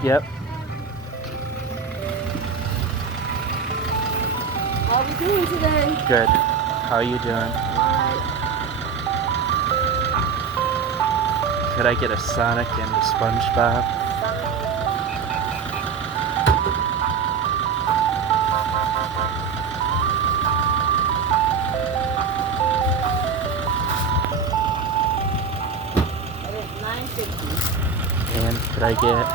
Yep. How are we doing today? Good. How are you doing? Alright. Could I get a Sonic and a SpongeBob? It is 9:50. And could I get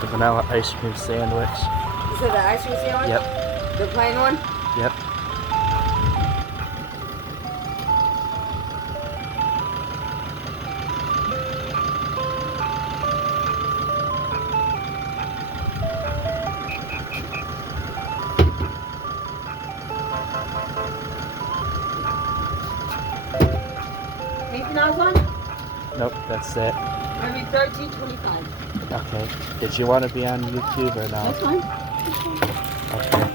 the vanilla ice cream sandwich? You said the ice cream sandwich? Yep. The plain one? Yep. Anything else on? Nope, that's it. Maybe 13.25. Okay. Did you want to be on YouTube or That's no? fine. Okay.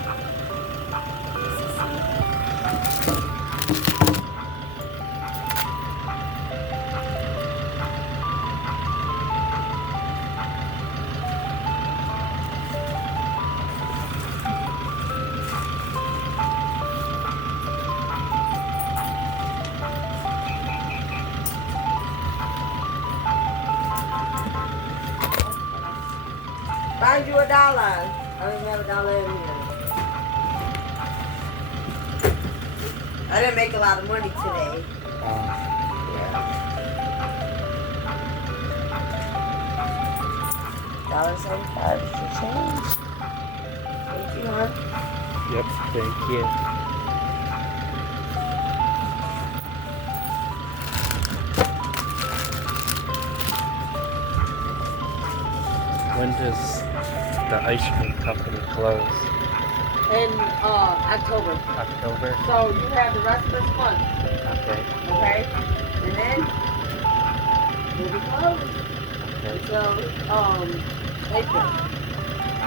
Find you $1. I don't even have $1 in here. I didn't make a lot of money today. Yeah. $1.75 is your change. Thank you, hon. Yep. Thank you. When does the ice cream company close? In October. October? So you have the rest of this month. Okay. Okay? And then we'll be closed Okay. until April.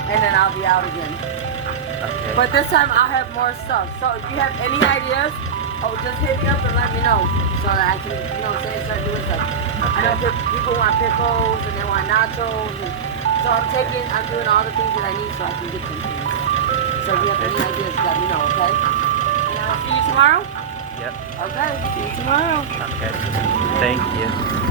And then I'll be out again. Okay. But this time I'll have more stuff. So if you have any ideas, just hit me up and let me know so that I can, start doing stuff. I know people want pickles and they want nachos, and so I'm doing all the things that I need so I can get them to you. So if you have any ideas, let me know, okay? And I'll see you tomorrow? Yep. Okay, see you tomorrow. Okay. Thank you.